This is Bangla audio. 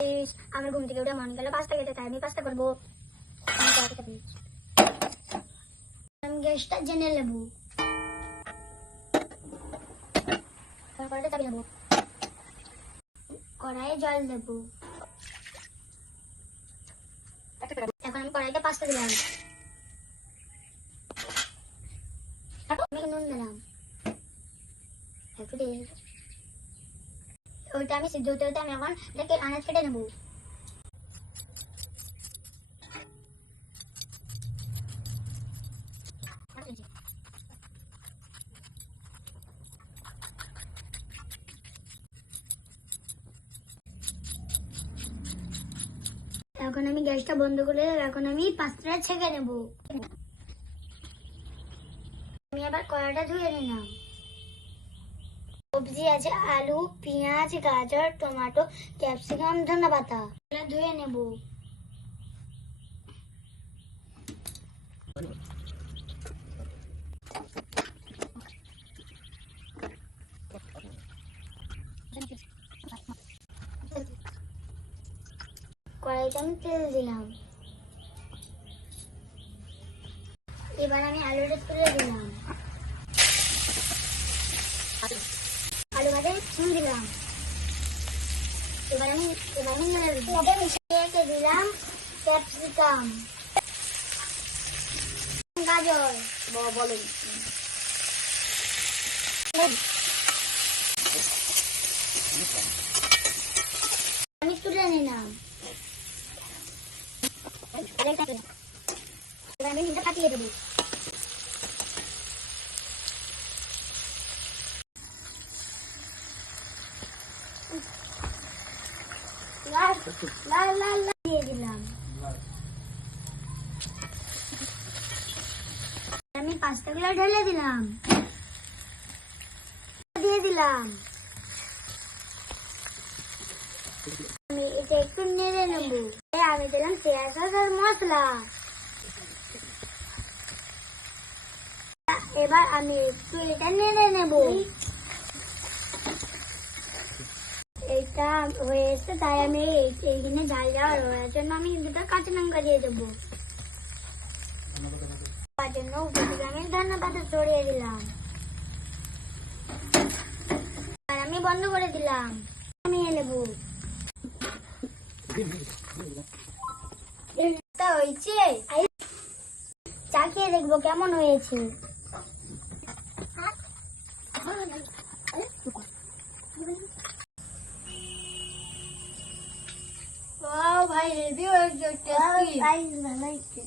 আমার ঘুম থেকে উঠে মন গেল পাস্তা খেতে, তাই আমি পাস্তা করবো। আমি গ্যাসটা জেনে নেবো, কড়াইটা চাপিয়ে নেবো, কড়াইয়ে জল দেবো। এখন আমি কড়াইতে পাস্তা দিলাম, আমি নুন দিলাম, ওইটা আমি সিদ্ধ হতে হতে আমি এখন এটাকে আনাজ কেটে নেবো। এখন আমি গ্যাসটা বন্ধ করে এখন আমি পাস্তাটা ছেঁকে নেবো। আমি আবার কড়াইটা ধুয়ে নিলাম। সবজি আছে আলু, পেঁয়াজ, গাজর, টমেটো, ক্যাপসিকাম, ধনেপাতা, ধুয়ে নেব। কড়াইতে আমি তেল দিলাম, এবার আমি আলুটা তুলে দিলাম, আলু ভাজা নুন দিলাম, এবার আমি দিলাম ক্যাপসিকাম, গাজর, বলেন আমি তুলে নিলাম। এবার আমি নিতে কাটিয়ে দেবো। লাল লাল দিয়ে দিলাম, আমি পাস্তাগুলো ঢেলে দিলাম, দিয়ে দিলাম, আমি এটা একটু নেড়ে নেব। আমি দিলাম পেঁয়াজ আর মশলা, এবার আমি একটু এটা নেড়ে নেব। এটা হয়েছে, তাই আমি এইখানে ঝাল ঝাল হওয়ার জন্য আমি দুটো কাঁচা লঙ্কা দিয়ে দেবো। তার জন্য উপর থেকে আমি ধনেপাতা ছড়িয়ে দিলাম, আর আমি বন্ধ করে দিলাম। আমি নেবো হয়েছে, চা খেয়ে দেখবো কেমন হয়েছে। ভাই হেভি হয়েছে, ভালো হয়েছে।